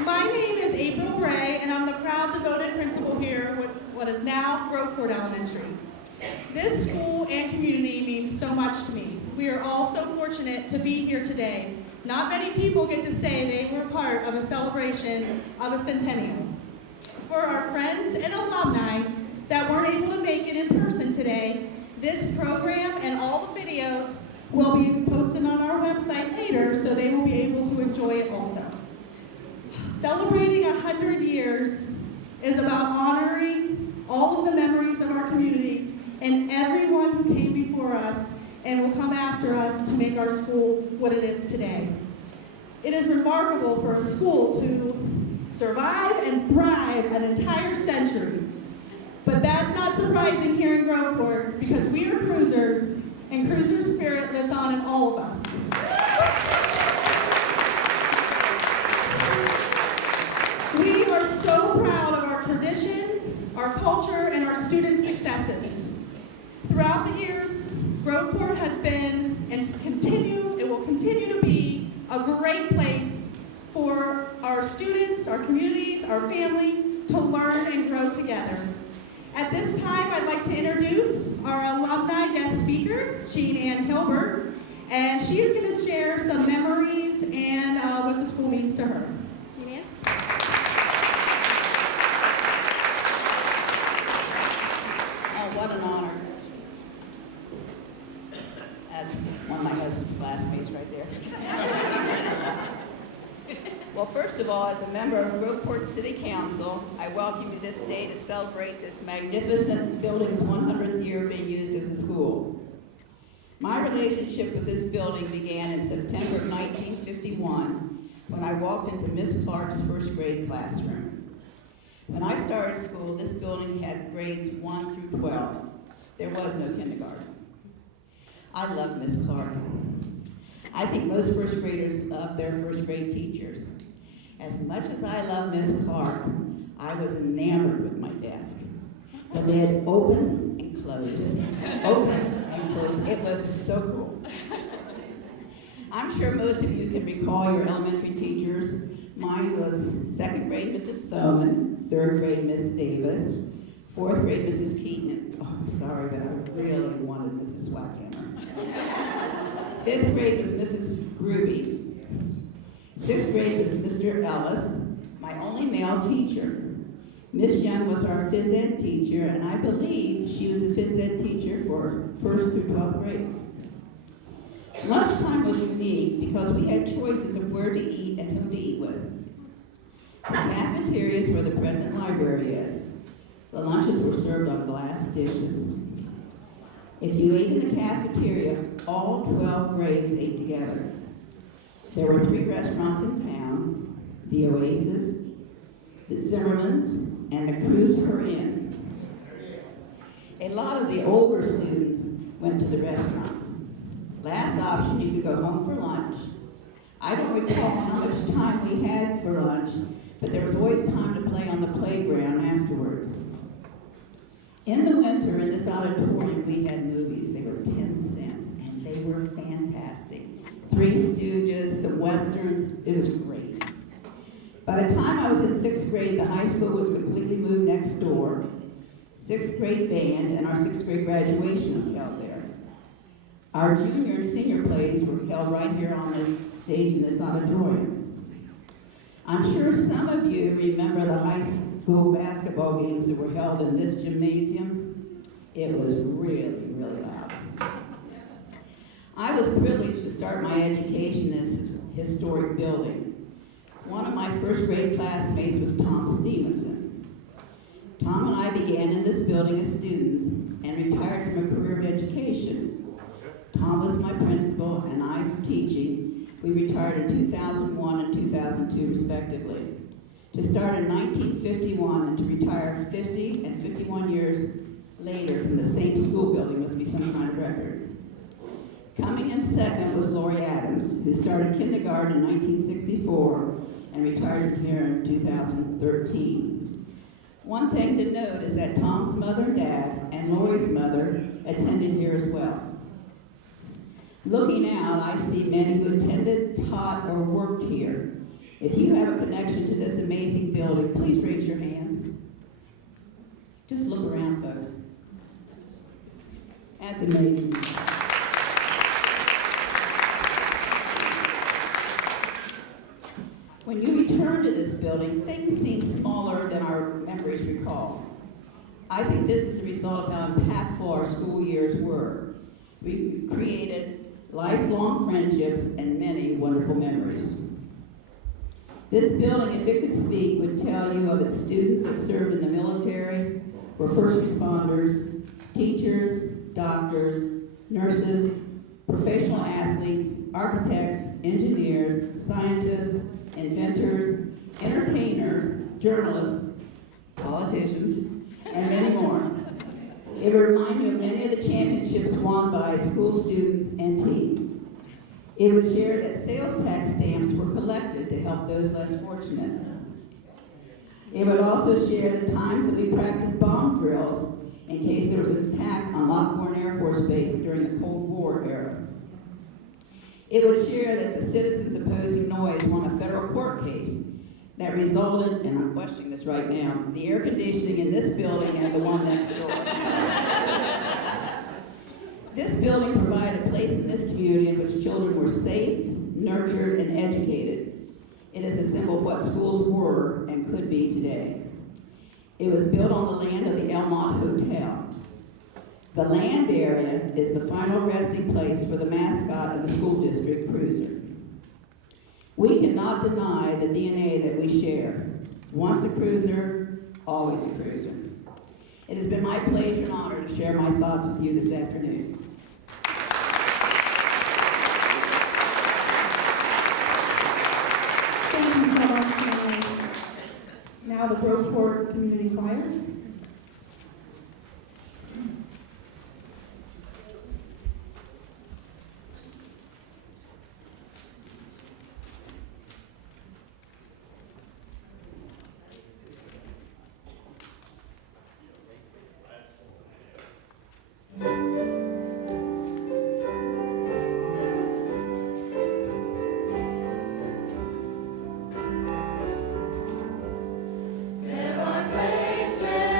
My name is April Gray, and I'm the proud devoted principal here at what is now Groveport Elementary. This school and community means so much to me. We are all so fortunate to be here today. Not many people get to say they were part of a celebration of a centennial. For our friends and alumni that weren't able to make it in person today, this program and all the videos will be posted on our website later, so they will be able to enjoy it also. Celebrating 100 years is about honoring all of the memories of our community and everyone who came before us and will come after us to make our school what it is today. It is remarkable for a school to survive and thrive an entire century. But that's not surprising here in Groveport because we are cruisers, and cruiser spirit lives on in all of us. We are so proud of our traditions, our culture, and our student successes. Throughout the years, Groveport has been and it will continue to be a great place for our students, our communities, our family to learn and grow together. At this time, I'd like to introduce our alumni guest speaker, Jean Ann Hilbert, and she is going to share some memories and what the school means to her. Jean Ann? Oh, what an honor. That's one of my husband's classmates right there. Well, first of all, as a member of Groveport City Council, I welcome you this day to celebrate this magnificent building's 100th year being used as a school. My relationship with this building began in September of 1951 when I walked into Miss Clark's first grade classroom. When I started school, this building had grades 1 through 12. There was no kindergarten. I love Miss Clark. I think most first graders love their first grade teachers. As much as I love Miss Clark, I was enamored with my desk. The lid opened and closed, opened and closed. It was so cool. I'm sure most of you can recall your elementary teachers. Mine was second grade Mrs. Thoman, third grade Miss Davis, fourth grade Mrs. Keaton. Oh, I'm sorry, but I really wanted Mrs. Swackhammer. Fifth grade was Mrs. Gruby. Sixth grade was Mr. Ellis, my only male teacher. Miss Young was our phys ed teacher, and I believe she was a phys ed teacher for 1st through 12th grades. Lunchtime was unique because we had choices of where to eat and whom to eat with. The cafeteria is where the present library is. The lunches were served on glass dishes. If you ate in the cafeteria, all 12 grades ate together. There were 3 restaurants in town, the Oasis, the Zimmerman's, and the Cruiser Inn. A lot of the older students went to the restaurants. Last option, you could go home for lunch. I don't recall how much time we had for lunch, but there was always time to play on the playground afterwards. In the winter, in this auditorium, we had movies. They were 10 cents, and they were fantastic. 3 Stooges, some Westerns. It was great. By the time I was in 6th grade, the high school was completely moved next door. 6th grade band and our 6th grade graduation was held there. Our junior and senior plays were held right here on this stage in this auditorium. I'm sure some of you remember the high school basketball games that were held in this gymnasium. It was really, really loud. I was privileged to start my education in this historic building. One of my first grade classmates was Tom Stevenson. Tom and I began in this building as students and retired from a career in education. Tom was my principal and I from teaching. We retired in 2001 and 2002 respectively. To start in 1951 and to retire 50 and 51 years later from the same school building must be some kind of record. Coming in second was Lori Adams, who started kindergarten in 1964 and retired from here in 2013. One thing to note is that Tom's mother and dad and Lori's mother attended here as well. Looking out, I see many who attended, taught, or worked here. If you have a connection to this amazing building, please raise your hands. Just look around, folks. That's amazing. When you return to this building, things seem smaller than our memories recall. I think this is a result of how impactful our school years were. We created lifelong friendships and many wonderful memories. This building, if it could speak, would tell you of its students that served in the military, were first responders, teachers, doctors, nurses, professional athletes, architects, engineers, scientists, inventors, entertainers, journalists, politicians, and many more. It would remind you of many of the championships won by school students and teams. It would share that sales tax stamps were collected to help those less fortunate. It would also share the times that we practiced bomb drills in case there was an attack on Lockbourne Air Force Base during the Cold War era. It would share that the citizens opposing noise won a federal court case that resulted, and I'm questioning this right now, the air conditioning in this building and the one next door. This building provided a place in this community in which children were safe, nurtured, and educated. It is a symbol of what schools were and could be today. It was built on the land of the Elmont Hotel. The land area is the final resting place for the mascot of the school district, Cruiser. We cannot deny the DNA that we share. Once a Cruiser, always a Cruiser. It has been my pleasure and honor to share my thoughts with you this afternoon. Thank you so much, Mary. Now the Groveport Community Choir. There are places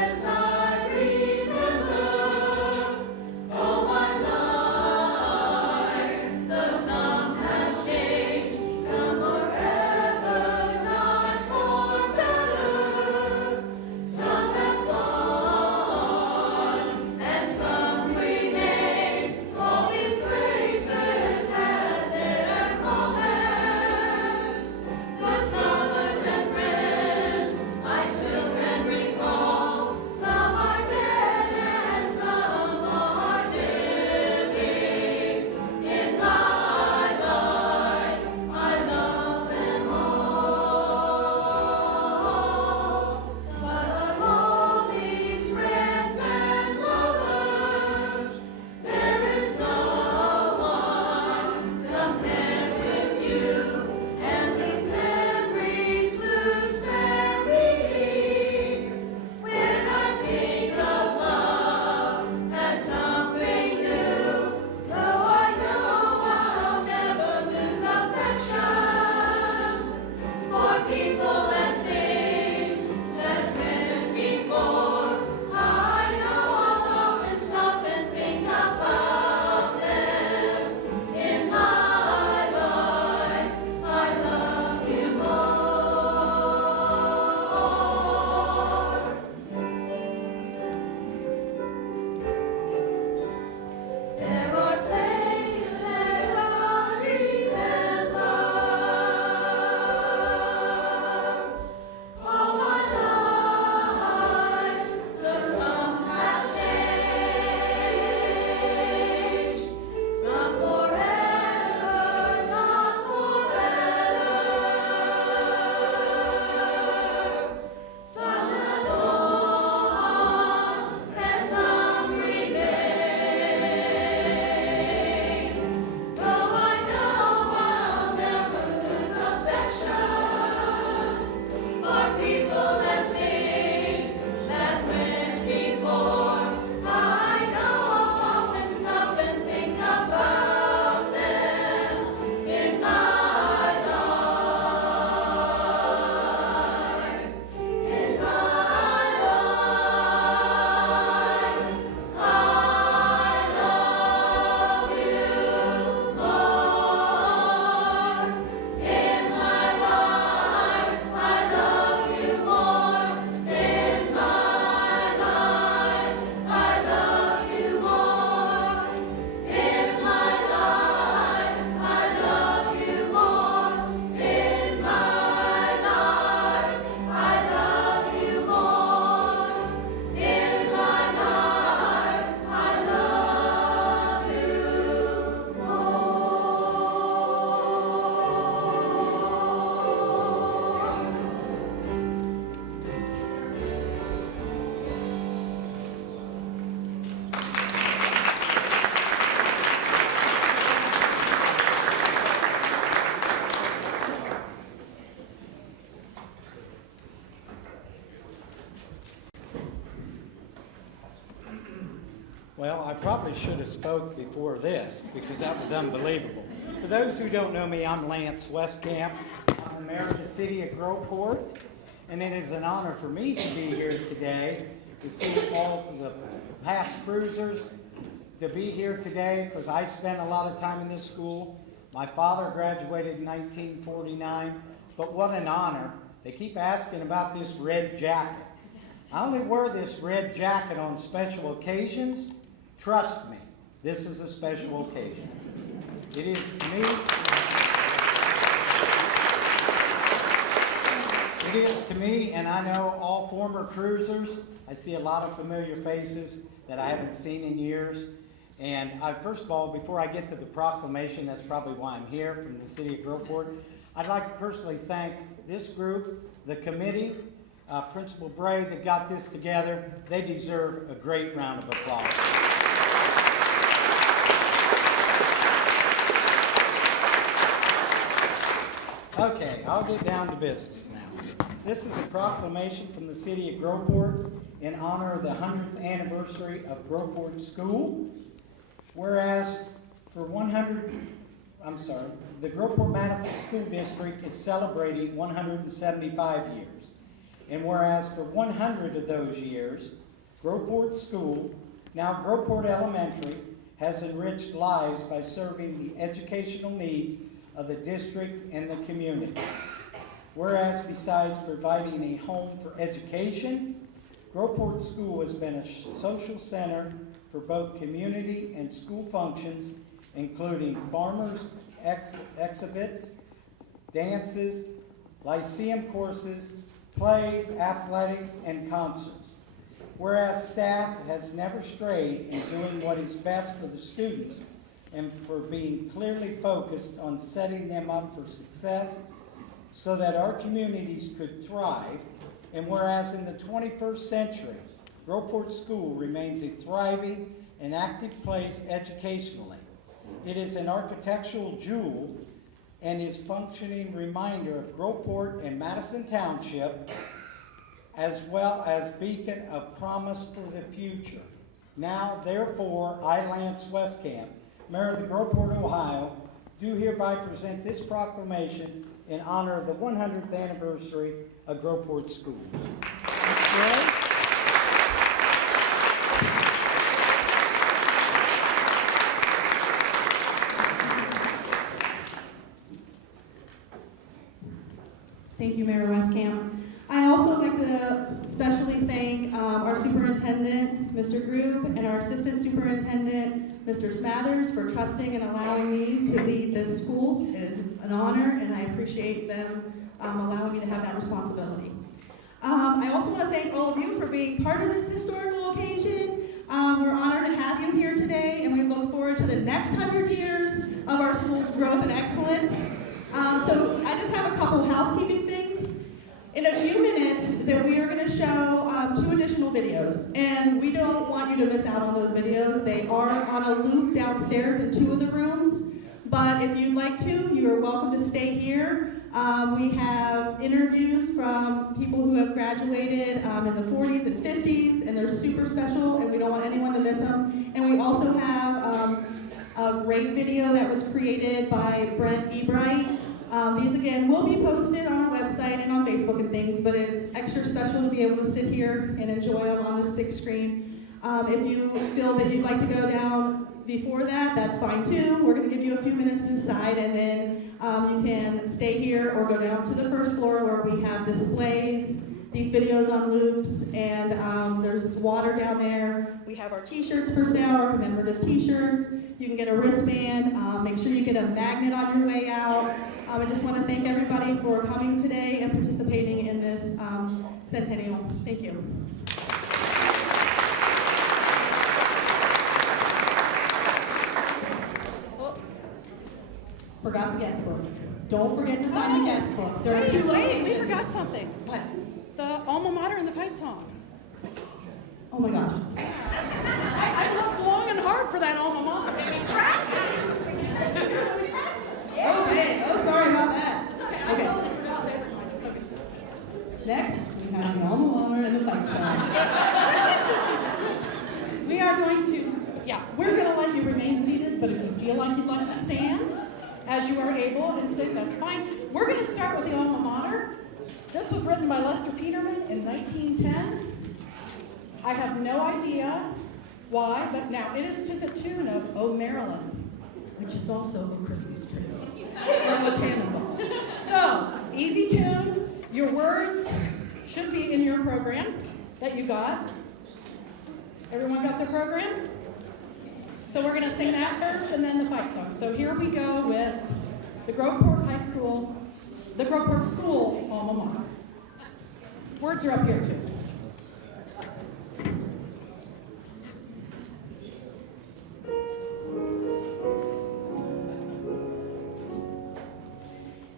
Well, I probably should have spoke before this because that was unbelievable. For those who don't know me, I'm Lance Westcamp. I'm the mayor of the city of Groveport, and it is an honor for me to be here today to see all of the past cruisers, to be here today because I spent a lot of time in this school. My father graduated in 1949, but what an honor. They keep asking about this red jacket. I only wear this red jacket on special occasions. Trust me, this is a special occasion. It is to me, and I know all former cruisers. I see a lot of familiar faces that I haven't seen in years. And first of all, before I get to the proclamation, that's probably why I'm here from the city of Groveport, I'd like to personally thank this group, the committee, Principal Bray that got this together. They deserve a great round of applause. Okay, I'll get down to business now. This is a proclamation from the city of Groveport in honor of the 100th anniversary of Groveport School. Whereas the Groveport Madison School District is celebrating 175 years. And whereas for 100 of those years, Groveport School, now Groveport Elementary, has enriched lives by serving the educational needs of the district and the community. Whereas besides providing a home for education, Groveport School has been a social center for both community and school functions, including farmers, exhibits, dances, lyceum courses, plays, athletics, and concerts. Whereas staff has never strayed in doing what is best for the students and for being clearly focused on setting them up for success so that our communities could thrive. And whereas in the 21st century, Groveport School remains a thriving and active place educationally. It is an architectural jewel and is functioning reminder of Groveport and Madison Township, as well as beacon of promise for the future. Now, therefore, I, Lance Westcamp, Mayor of the Groveport, Ohio, do hereby present this proclamation in honor of the 100th anniversary of Groveport Schools. Thank you, Mayor Westcamp. I also would like to especially thank our superintendent, Mr. Grube, and our assistant superintendent, Mr. Smathers, for trusting and allowing me to lead this school. It is an honor, and I appreciate them allowing me to have that responsibility. I also want to thank all of you for being part of this historical occasion. We're honored to have you here today, and we look forward to the next 100 years of our school's growth and excellence. So I just have a couple housekeeping things. In a few minutes, that we are going to show 2 additional videos, and we don't want you to miss out on those videos. They are on a loop downstairs in 2 of the rooms, but if you'd like to, you are welcome to stay here. We have interviews from people who have graduated in the 40s and 50s, and they're super special, and we don't want anyone to miss them. And we also have a great video that was created by Brent Ebright. These, again, will be posted on our website and on Facebook and things, but it's extra special to be able to sit here and enjoy them on this big screen. If you feel that you'd like to go down before that, that's fine too. We're going to give you a few minutes to decide, and then you can stay here or go down to the first floor where we have displays, these videos on loops, and there's water down there. We have our t-shirts for sale, our commemorative t-shirts. You can get a wristband. Make sure you get a magnet on your way out. I just want to thank everybody for coming today and participating in this centennial. Thank you. Oh, forgot the guest book. Don't forget to sign the guest book. There are 2 locations. Wait, we forgot something. What? The alma mater and the fight song. Oh my gosh. I looked long and hard for that alma mater. Okay. Oh, sorry about that. I totally forgot that. Okay. Next, we have the alma mater and the fight song. We are going to Yeah, we're gonna let you remain seated, but if you feel like you'd like to stand, as you are able and sit, that's fine. We're gonna start with the alma mater. This was written by Lester Peterman in 1910. I have no idea why, but now it is to the tune of "Oh Maryland," which is also a Christmas tree from the Tannenbaum. So, easy tune. Your words should be in your program that you got. Everyone got their program? So we're going to sing that first and then the fight song. So here we go with the Groveport School alma mater. Words are up here too.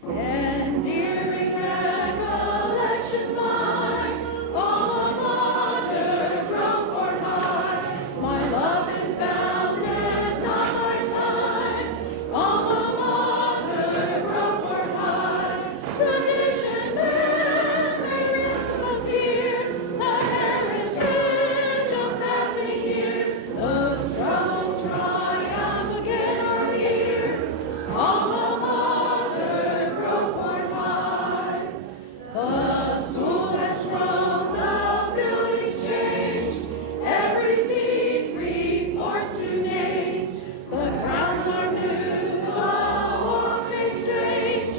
Endearing recollections lie, alma mater, Groveport High. My love is founded, not by time. Alma mater, Groveport High. Tradition, memory is the most dear. The heritage of passing years. Those troubles, triumphs again are here. Alma mater, Groveport High. The school has grown, the building's changed. Every seat reports to names. The grounds are new, the walls stay strange.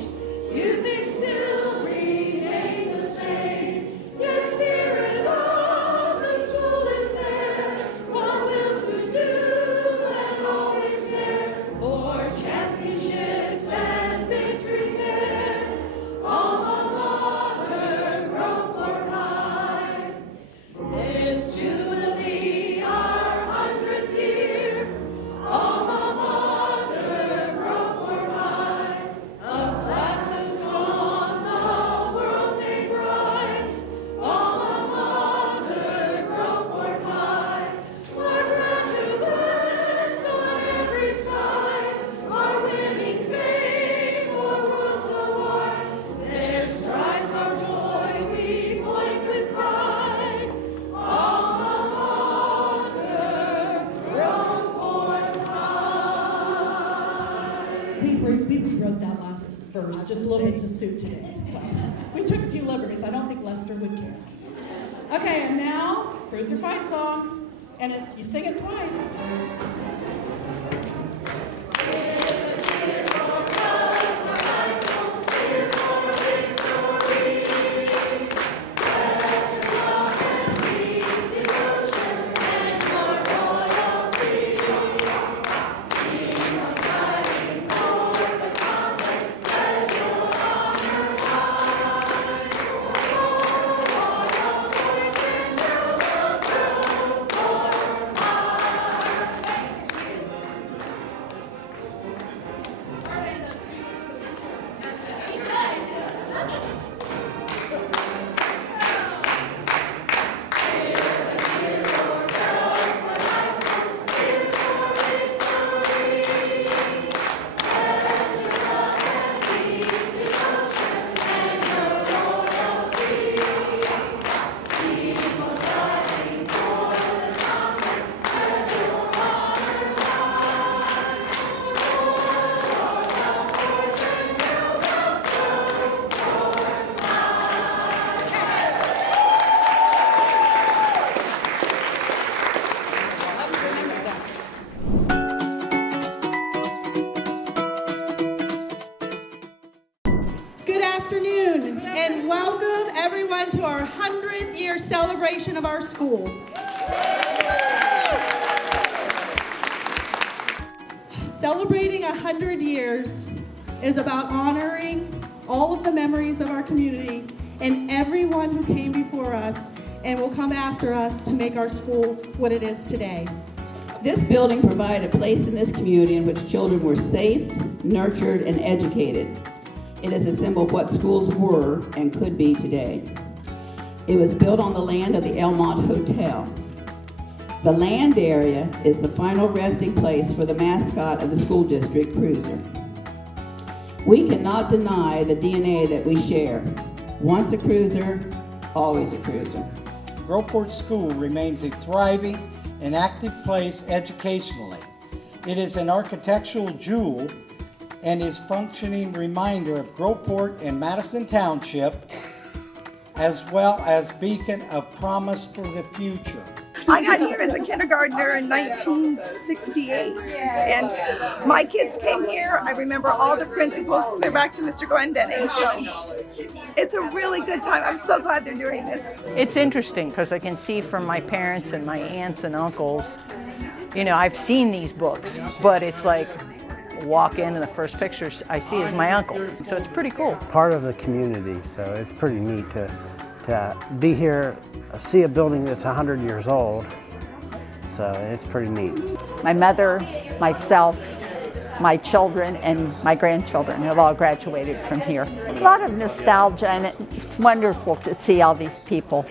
Few things still remain the same. Yet spirit of the school is there. One will to do and always there. For championships and victory fair. Alma mater, Groveport High. This Jubilee, our 100th year. Alma mater, Groveport High. Of classes strong, the world made bright. Alma mater, Groveport High. Our graduates on every side are winning fame o'er worlds so wide. Their strides are joy, we point with pride. Alma mater, Groveport High. We wrote that last verse just a little bit to suit today, so we took a few liberties. I don't think Lester would care. Okay, and now cruiser fight song, and it's you sing it twice. Good afternoon, and welcome everyone to our 100th year celebration of our school. Celebrating 100 years is about honoring all of the memories of our community and everyone who came before us and will come after us to make our school what it is today. This building provided a place in this community in which children were safe, nurtured, and educated. It is a symbol of what schools were and could be today. It was built on the land of the Elmont Hotel. The land area is the final resting place for the mascot of the school district, Cruiser. We cannot deny the DNA that we share. Once a Cruiser, always a Cruiser. Groveport School remains a thriving an active place educationally. It is an architectural jewel and is functioning reminder of Groveport and Madison Township, as well as beacon of promise for the future. I got here as a kindergartner in 1968, and my kids came here. I remember all the principals, clear back to Mr. Glendenning, so it's a really good time. I'm so glad they're doing this. It's interesting because I can see from my parents and my aunts and uncles, you know, I've seen these books, but it's like walk in and the first picture I see is my uncle, so it's pretty cool. Part of the community, so it's pretty neat to be here, see a building that's 100 years old, so it's pretty neat. My mother, myself, my children, and my grandchildren have all graduated from here. A lot of nostalgia, and it's wonderful to see all these people.